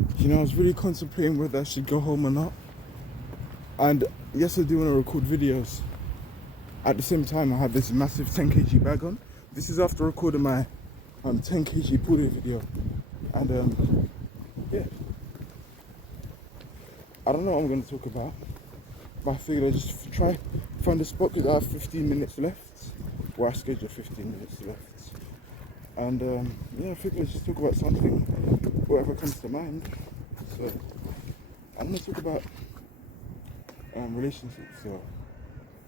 I was really contemplating whether I should go home or not. And yes, I do want to record videos. At the same time, I have this massive 10 kg bag on. This is after recording my 10 kg pull video. And yeah, I don't know what I'm going to talk about. But I figured I'd just try find a spot because I have 15 minutes left. Well, I scheduled 15 minutes left. And yeah, I figured let's just talk about something, whatever comes to mind. So I'm going to talk about relationships. So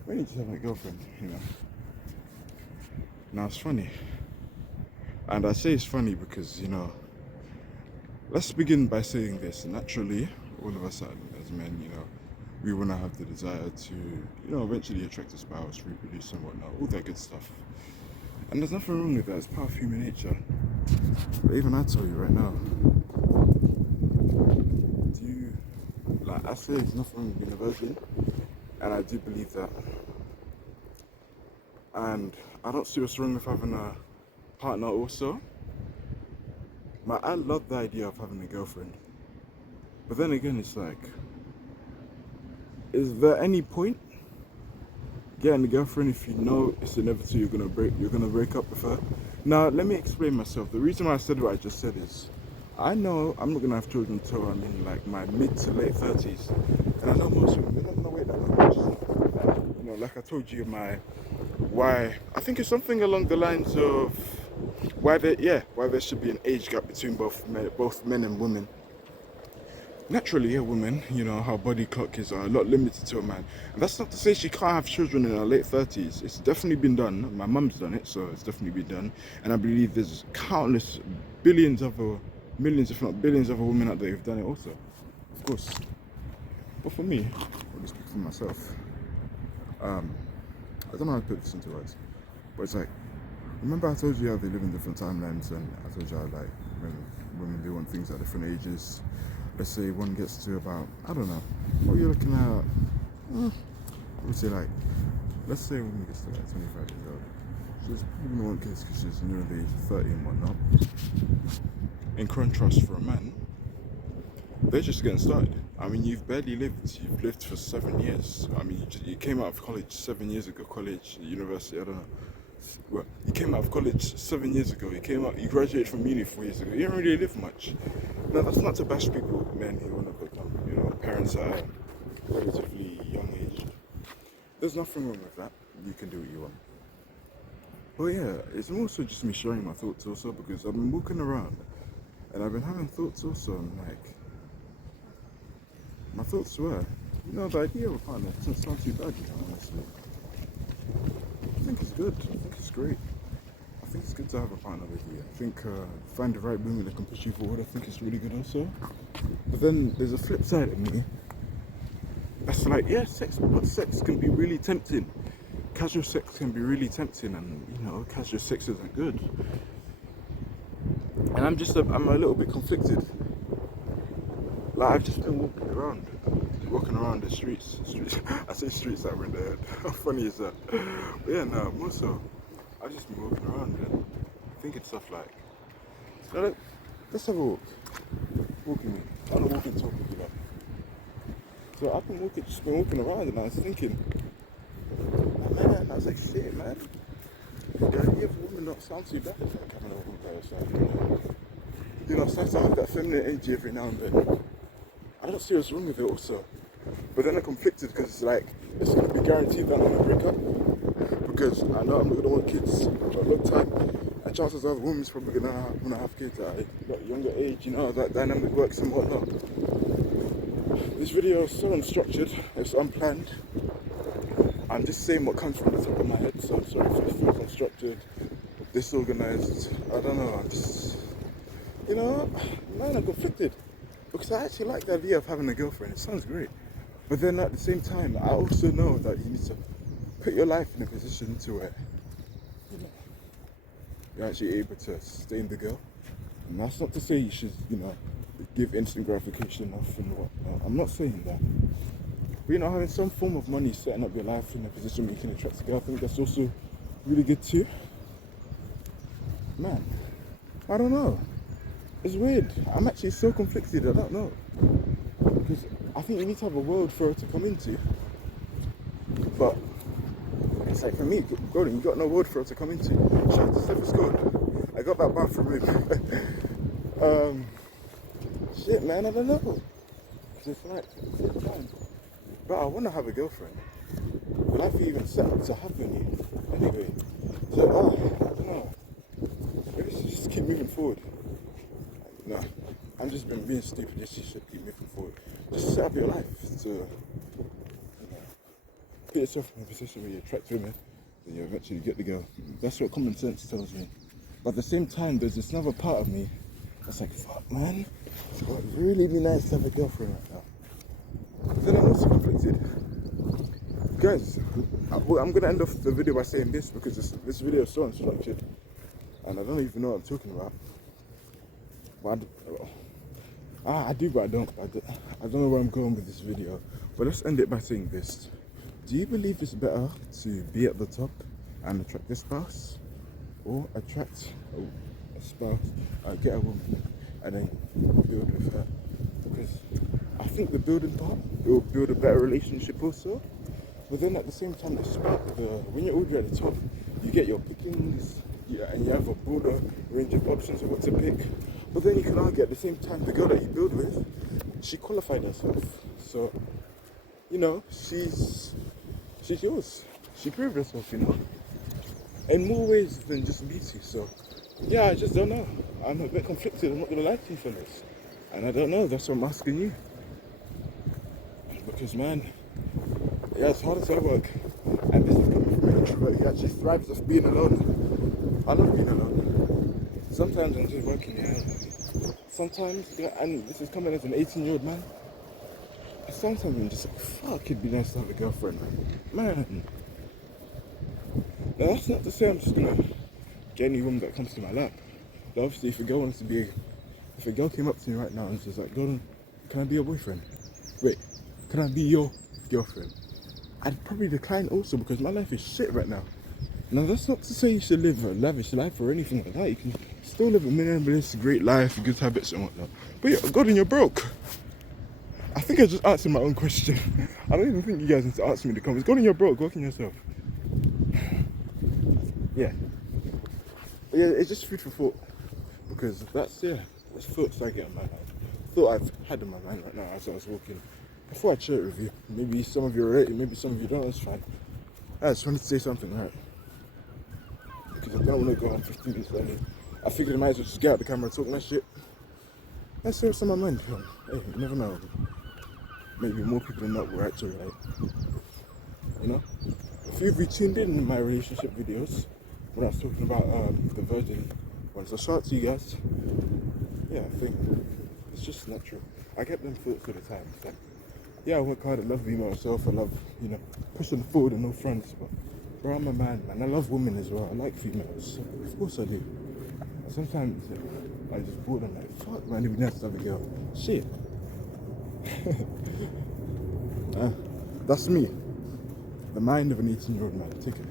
when you just having a girlfriend. Now it's funny. And I say it's funny because, let's begin by saying this. Naturally, all of us as men, we want to have the desire to, eventually attract a spouse, reproduce and whatnot, all that good stuff. And there's nothing wrong with that, it's part of human nature. But even I tell you right now, I say there's nothing wrong with being a virgin, and I do believe that. And I don't see what's wrong with having a partner also. I love the idea of having a girlfriend. But then again, it's like, is there any point getting a girlfriend if you know it's inevitable you're gonna break up with her? Now let me explain myself. The reason why I said what I just said is I know I'm not gonna have children until I'm in like my mid to late 30s. And I know most of them they're not gonna wait that much. Like I told you why I think it's something along the lines of why there should be an age gap between both men and women. Naturally, a woman, her body clock is a lot limited to a man. And that's not to say she can't have children in her late 30s. It's definitely been done. My mum's done it, so it's definitely been done. And I believe there's countless millions, if not billions of women out there who've done it also. Of course. But for me, I'll just speak for myself. I don't know how to put this into words. But it's like, remember I told you how they live in different timelines, and I told you how like when women they want things at different ages. Let's say one gets to about, I don't know, what you're looking at, I would say like, let's say a woman gets to like 25 years old. She's probably gonna want kids because she's nearly 30 and whatnot. In contrast for a man, they're just getting started. I mean, you've barely lived. You've lived for 7 years. I mean, you came out of college 7 years ago, university, I don't know. Well, you came out of college 7 years ago. You graduated from uni 4 years ago. You didn't really live much. Now, that's not to bash people, men who want to become, parents at a relatively young age. There's nothing wrong with that. You can do what you want. But yeah, it's also just me sharing my thoughts also because I've been walking around and I've been having thoughts also. And like, my thoughts were, the idea of a partner doesn't sound too bad, honestly. I think it's good. I think it's great. I think it's good to have a partner with you. I think find the right woman that can push you forward. I think it's really good also. But then there's a flip side of me. That's like, yeah, sex can be really tempting. Casual sex can be really tempting, and casual sex isn't good. And I'm a little bit conflicted. Like I've just been walking around the streets. I say streets that were in the head. How funny is that? But yeah, no, more so. I've just been walking around and thinking stuff like, let's have a walk. Walk with me. I want to walk and talk with you, like. So I've been just been walking around and I was thinking, man, I was like, shit, man. The idea of a woman not sound too bad. It's like having a woman by yourself. Starting to have that feminine energy every now and then. I don't see what's wrong with it also. But then I'm conflicted because it's like, it's going to be guaranteed that I'm going to break up. Because I know I'm not going to want kids for a long time. And chances are the woman's probably going to want to have kids at a younger age, that dynamic works and whatnot. This video is so unstructured, it's unplanned. I'm just saying what comes from the top of my head, so I'm sorry if it feels unstructured, disorganized. I don't know, I'm just, man, I'm conflicted. Because I actually like the idea of having a girlfriend, it sounds great. But then at the same time, I also know that you need to put your life in a position to where, you're actually able to sustain the girl. And that's not to say you should, give instant gratification off and whatnot. I'm not saying that. But having some form of money, setting up your life in a position where you can attract a girl, I think that's also really good too. Man, I don't know. It's weird. I'm actually so conflicted. I don't know because I think you need to have a world for her to come into. But it's like for me, Gordon, you got no world for her to come into. Shout out to Steph scored. I got that bathroom room. Shit, man, I don't know. Cause it's like at the same time, but I want to have a girlfriend. Will I be even set up to have any? Anyway, so I don't know. Maybe we should just keep moving forward. No, I'm just being stupid. Just you should keep moving forward. Just set up your life to, put yourself in a position where you attract women, then you eventually get the girl. That's what common sense tells me. But at the same time, there's this another part of me that's like, fuck, man, it would really be nice to have a girlfriend right now. But then I'm also conflicted. Guys, I'm going to end off the video by saying this because this video is so unstructured and I don't even know what I'm talking about. But I do, but I don't. I don't know where I'm going with this video. But let's end it by saying this. Do you believe it's better to be at the top and attract a spouse, or attract a spouse, get a woman, and then build with her? Because I think the building part, it will build a better relationship also. But then at the same time, when you're already at the top, you get your pickings, and you have a broader range of options of what to pick. But then you can argue at the same time, the girl that you build with, she qualified herself. So, she's yours. She proved herself, in more ways than just beauty. So, yeah, I just don't know. I'm a bit conflicted, I'm not going to lie to you fellas. And I don't know, that's what I'm asking you. Because, man, yeah, it's hard as I work. And this is coming from an introvert who actually thrives off being alone. I love being alone. Sometimes I'm just working here. Sometimes, and this is coming as an 18-year-old man, sometimes I'm just like, fuck, it'd be nice to have a girlfriend. Man. Now that's not to say I'm just gonna get any woman that comes to my lap. But obviously if a girl came up to me right now and says like, Gordon, can I be your boyfriend? Wait, can I be your girlfriend? I'd probably decline also because my life is shit right now. Now that's not to say you should live a lavish life or anything like that. You can still live a minimalist, great life, good habits and whatnot. But yeah, Gordon, you're broke. I think I just answered my own question. I don't even think you guys need to answer me in the comments. Gordon, you're broke, work on yourself. Yeah. But yeah, it's just food for thought. Because that's thoughts I get in my mind. Thought I've had in my mind right now as I was walking. I thought I'd share it with you. Maybe some of you relate, maybe some of you don't, that's fine. I just wanted to say something, right? Because I don't want to go on 15 minutes early. I figured I might as well just get out the camera and talk my shit. That's what's on my mind. Hey, you never know. Maybe more people than not will actually If you've tuned in my relationship videos when I was talking about the virgin ones, so shout out to you guys. Yeah, I think it's just natural. I get them thoughts all the time. It's like, yeah, I work hard, I love being myself, I love, pushing forward and no fronts, but bro, I'm a man, I love women as well, I like females, of course I do. And sometimes I just bored, I'm like, fuck man, it'd be nice to have a girl. Shit. That's me. The mind of an 18-year-old man. Take it.